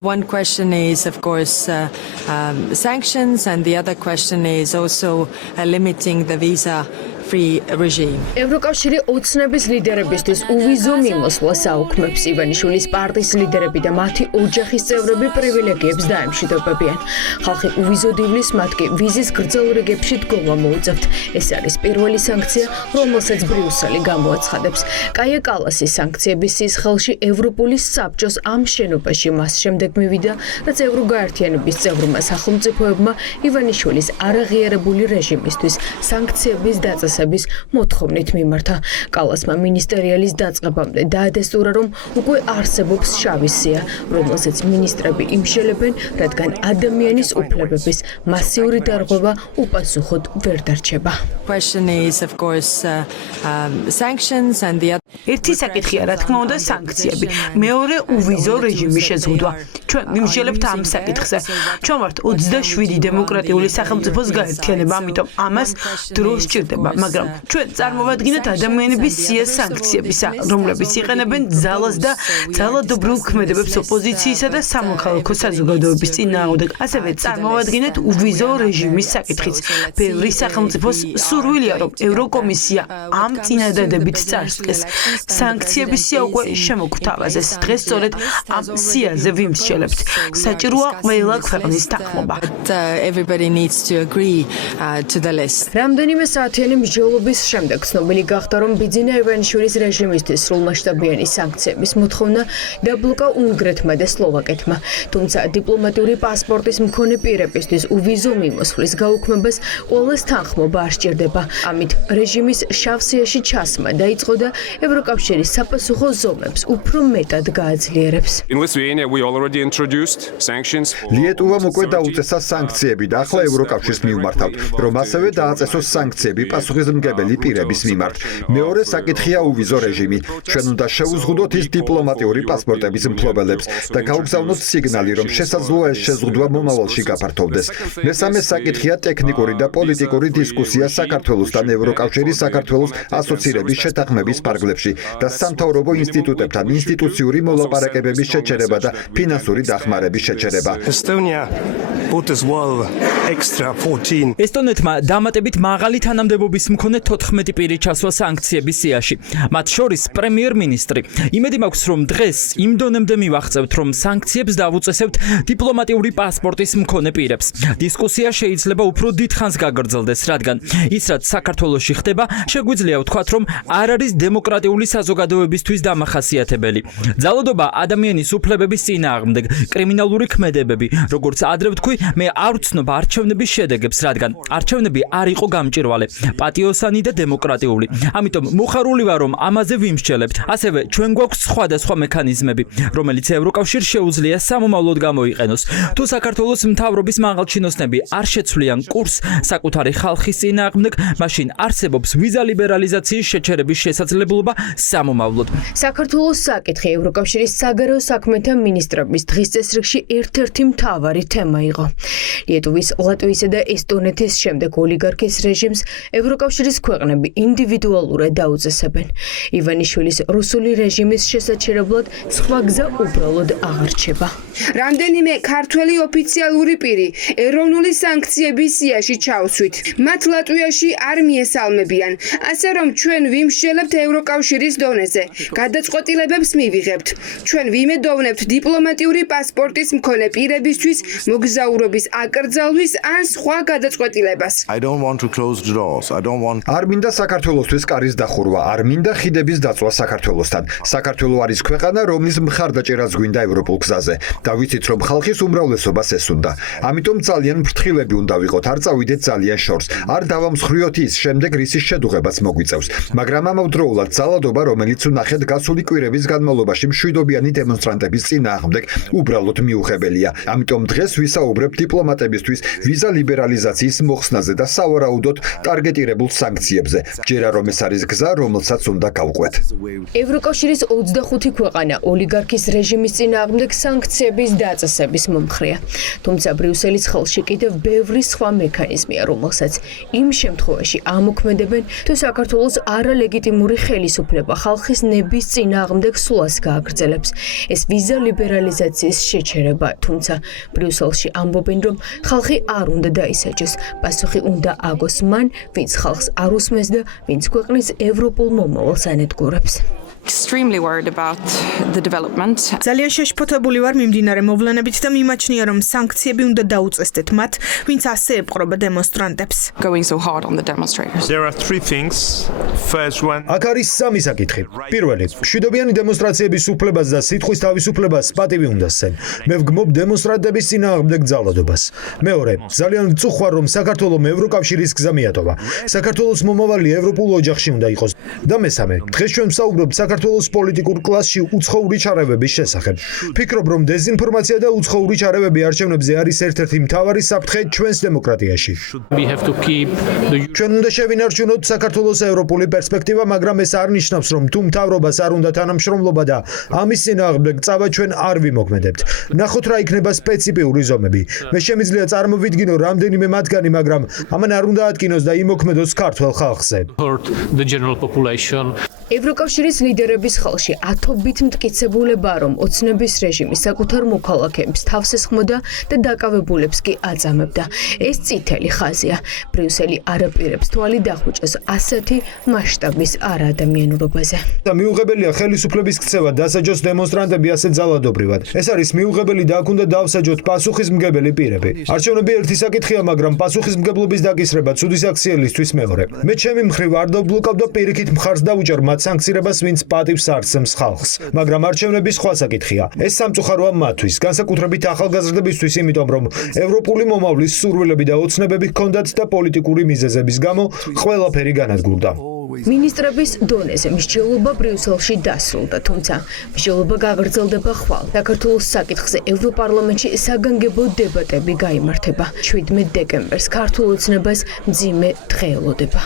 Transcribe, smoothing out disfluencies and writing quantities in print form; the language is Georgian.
One question is, of course, sanctions, and the other question is also limiting the visa-free regime. ევროკავშირი ოცნების ლიდერებისთვის უვიზო მიმოსვლას აუქმებს. ივანიშვილის პარტიის ლიდერები და მათი ოჯახის წევრები პრივილეგიებს დაემშვიდობებიან. ხალხი უვიზო დილის მათ კი ვიზის გრძელ რიგებში დგომა მოუწევთ. ეს არის პირველი სანქცია, რომელსაც ბრიუსელი გამოაცხადებს. კაია კალასის სანქციების სისხლში ევროპული საბჭოს ამ შენობაში მას შემდეგ მივიდა, რაც ევროგაერთიანების წევრმა სახელმწიფოებმა ივანიშვილის არაღიარებული რეჟიმისთვის სანქციების დაწესების მოთხოვნით მიმართა. კალასმა მინისტერიალის დაწყებამდე დაადესტურა, რომ უკვე არსებობს შავი სია, რომელსაც მინისტრები იმშელებენ, რადგან ადამიანის უფლებების მასიური დარღვევა უპასუხოდ ვერ დარჩება. ერთი საკითხია, რა თქმა უნდა, სანქციები. მეორე უვიზო რეჟიმის შეზღუდვა. ჩვენ ვიმსჯელებთ ამ საკითხზე. ჩვენ ვართ 27 დემოკრატიული სახელმწიფოს გაერთიანება, ამიტომ ამას დრო სჭირდება, მაგრამ ჩვენ წარმოვადგინეთ ადამიანების სიას სანქციებისა, რომლებიც იყენებენ ძალას და ძალადობრივ ქმედებებს ოპოზიციისა და სამოქალაქო საზოგადოების წინააღმდეგ. ასევე წარმოვადგინეთ უვიზო რეჟიმის საკითხიც. ბევრი სახელმწიფოს სურვილია, რომ ევროკომისია ამ წინადადებით წარსდგეს. სანქციების სია უკვე შემოგვთავაზეს. დღეს სწორედ ამ სიაზე ვიმსჯელებთ. საჭიროა ყველა ქვეყნის თანხმობა. რამდენიმე საათიანი მსჯელობის შემდეგ ცნობილი გახდა, რომ ბიძინა ივანიშვილის რეჟიმისთვის სრულმასშტაბიანი სანქციების მოთხოვნა დაბლოკა უნგრეთმა და სლოვაკეთმა. თუმცა დიპლომატიური პასპორტის მქონე პირებისთვის უვიზო მიმოსვლის გაუქმებას ყველას თანხმობა არ სჭირდება. ამით რეჟიმის შავ სიაში ჩასმა დაიწყო და ევროკავშირის sapasukho zomebs უფრო მეტად გააძლიერებს. Lietuvამ უკვე დაუწესა სანქციები და ახლა ევროკავშირს მივმართავთ, რომ ასევე დააწესოს სანქციები პასუხისმგებელი პირების მიმართ. მეორე საკითხია უვიზო რეჟიმი. ჩვენ უნდა შევუზღუდოთ ის დიპლომატიური პასპორტების მფლობელებს და გავგზავნოთ სიგნალი, რომ შესაძლოა ეს შეზღუდვა მომავალში გაფართოვდეს. მესამე საკითხია ტექნიკური და პოლიტიკური დისკუსია საქართველოსთან ევროკავშირის საქართველოს ასოცირების შეთანხმების ფარგლებში და სამთავრობო ინსტიტუტებთან ინსტიტუციური მოლაპარაკებების შეჩერება და ფინანსური დახმარების შეჩერება. ესტონეთმა დამატებით მაღალი თანამდებობის მქონე 14 პირი ჩასვა სანქციების სიაში. მათ შორის პრემიერ-მინისტრი. იმედი მაქვს, რომ დღეს იმ დონემდე მივაღწევთ, რომ სანქციებს დავუწესებთ დიპლომატიური პასპორტის მქონე პირებს. დისკუსია შეიძლება უფრო დიდხანს გაგრძელდეს, რადგან ის რაც საქართველოში ხდება, შეგვიძლია ვთქვათ, რომ არ არის დემოკრატიული საზოგადოებისთვის დამახასიათებელი. ძალადობა ადამიანის უფლებების წინააღმდეგ, კრიმინალური ქმედებები, როგორც ადრე ვთქვი, მე არ ვცნობ არჩევნების შედეგებს, რადგან არჩევნები არ იყო გამჭირვალე, პატიოსანი და დემოკრატიული. ამიტომ მოხარული ვარ, რომ ამაზე ვიმსჯელებთ. ასევე ჩვენ გვაქვს სხვადასხვა მექანიზმები, რომელიც ევროკავშირს შეუძლია სამომავლოდ გამოიყენოს. თუ საქართველოს მთავრობის მაღალჩინოსნები არ შეცვლიან კურსს საკუთარი ხალხის წინააღმდეგ, მაშინ არსებობს ვიზა ლიბერალიზაციის შეჩერების შესაძლებლობა სამომავლოდ. საქართველოს საკითხი ევროკავშირის საგარეო საქმეთა მინისტრების დღის წესრიგში ერთ-ერთი მთავარი თემა იყო. ლიეტუვის, ლატვიისა და ესტონეთის შემდეგ ოლიგარქის რეჟიმს ევროკავშირის ქვეყნები ინდივიდუალურად დაუწესებენ. ივანიშვილის რუსული რეჟიმის შესაჩერებლად სხვა გზა უბრალოდ აღარ რჩება. რამდენიმე ქართველი ოფიციალური პირი ეროვნული სანქციების სიაში ჩავსვით. მათ ლატვიაში არ მიესალმებიან, ასე რომ ჩვენ ვიმსჯელებთ ევროკავშირის დონეზე. გადაწყვეტილებებს მივიღებთ. ჩვენ ვიმედოვნებთ დიპლომატიური პასპორტის მქონე პირებისთვის მოგზაურობის აკრძალვის ან სხვა გადაწყვეტილებას. არ მინდა საქართველოსთვის კარის დახურვა, არ მინდა ხიდების დაწვა საქართველოსთან. საქართველო არის ქვეყანა, რომლის მხარდაჭერაც გვინდა ევროპულ გზაზე. და ვიცით, რომ ხალხის უმრავლესობას ეს უნდა. ამიტომ ძალიან ფრთხილები უნდა ვიყოთ, არ წავიდეთ ძალიან შორს. არ დავამსხვრიოთ ის, შემდეგ რისის შედუღებაც მოგვიწევს. მაგრამ ამავდროულად ძალადობა, რომელიც ვნახეთ გასული კვირების განმავლობაში მშვიდობიანი დემონსტრანტების წინააღმდეგ, უბრალოდ მიუღებელია. ამიტომ დღეს ვისაუბრებ დიპლომატებისთვის ვიზა ლიბერალიზაციის მოხსნაზე და სავარაუდოდ ტარგეტირებულ დაკავებულ სანქციებზე. ჯერა რომ ეს არის გზა, რომელსაც უნდა გავყვეთ. ევროკავშირის 25 ქვეყანა ოლიგარქის რეჟიმის წინააღმდეგ სანქციების დაწესების მომხრეა. თუმცა ბრიუსელის ხელში კიდევ ბევრი სხვა მექანიზმია, რომელსაც იმ შემთხვევაში ამოქმედებენ, თუ საქართველოს არალეგიტიმური ხელისუფლება ხალხის ნების წინააღმდეგ სულას გააგრძელებს. ეს ვიზა ლიბერალიზაციის შეჩერება, თუმცა ბრიუსელში ამბობენ, რომ ხალხი არ უნდა დაისაჯოს. პასუხი უნდა აგოს მან, ვინც ხალხს არ უსმენს და ვინც ქვეყნის ევროპულ მომავალს ანადგურებს. extremely worried about the development. ძალიან შეშფოთებული ვარ მიმდინარე მოვლენებით და მიმაჩნია რომ სანქციები უნდა დაუწესდეთ მათ, ვინც ასე ეპყრობა დემონსტრანტებს. Going so hard on the demonstrators. There are three things. First one, აქ არის სამი საკითხი. პირველი, მშვიდობიანი დემონსტრაციების უფლებას და სიტყვის თავისუფლებას პატივი უნდა სცენ. მე ვგმობ დემონსტრანტების წინააღმდეგ ძალადობას. მეორე, ძალიან ვწუხარ რომ საქართველოს ევროკავშირის გზა მიატოვა. საქართველოს მომავალი ევროპულ ოჯახში უნდა იყოს. და მესამე, დღეს ჩვენ ვსაუბრობთ საქართველოს პოლიტიკურ კლასში უცხოური ჩარევების შესახებ. ფიქრობ რომ დეზინფორმაცია და უცხოური ჩარევები არჩევნებზე არის ერთ-ერთი მთავარი საფრთხე ჩვენს დემოკრატიაში. ჩვენ უნდა შევინარჩუნოთ საქართველოს ევროპული პერსპექტივა, მაგრამ ეს არ ნიშნავს რომ თუ მთავრობას არ უნდა თანამშრომლობა და ამის წინააღმდეგ წავა ჩვენ არ ვიმოქმედებთ. ნახოთ რა იქნება სპეციფიური ზომები. მე შემიძლია წარმოვიდგინო რამდენიმე მათგანი, მაგრამ ამან არ უნდა ატკინოს და იმოქმედოს ქართველ ხალხზე. ევროკავშირის ლიდერების ხელში ათობით მტკიცებულება, რომ ოცნების რეჟიმი საკუთარ მოქალაქეებს თავს ესხმოდა და დაკავებულებს კი აწამებდა. ეს წითელი ხაზია. ბრიუსელი არაპირებს თვალი დახუჭოს ასეთი მასშტაბის არაადამიანურობაზე. და მიუღებელია ხელისუფლების ქცევა დასაჯოს დემონსტრანტები ასე ძალადობრივად. ეს არის მიუღებელი და აქ უნდა დავსაჯოთ პასუხისმგებელი პირები. არჩევნები ერთი საკითხია, მაგრამ პასუხისმგებლობის დაკისრება ცუდის აქციელისთვის მეორე. მე ჩემი მხრივ არ დავბლოკავ და პირიქით მხარს დავუჭერ მათ სანქციებას, ვინც პატივს არცემს ხალხს. მაგრამ არჩევნები სხვა საკითხია. ეს სამწუხაროა მათთვის, განსაკუთრებით ახალგაზრდებისთვის, იმიტომ რომ ევროპული მომავლის სურვილები და ოცნებები ჰქონდათ და პოლიტიკური მიზეზების გამო ყველაფერი განადგურდა. მინისტრების დონეზე მსჯელობა ბრიუსელში დასრულდა, თუმცა მსჯელობა გაგრძელდება ხვალ. საქართველოს საკითხზე ევროპარლამენტში საგანგებო დებატები გაიმართება. 17 დეკემბერს ქართულ ოცნებას მძიმე დღე ელოდება.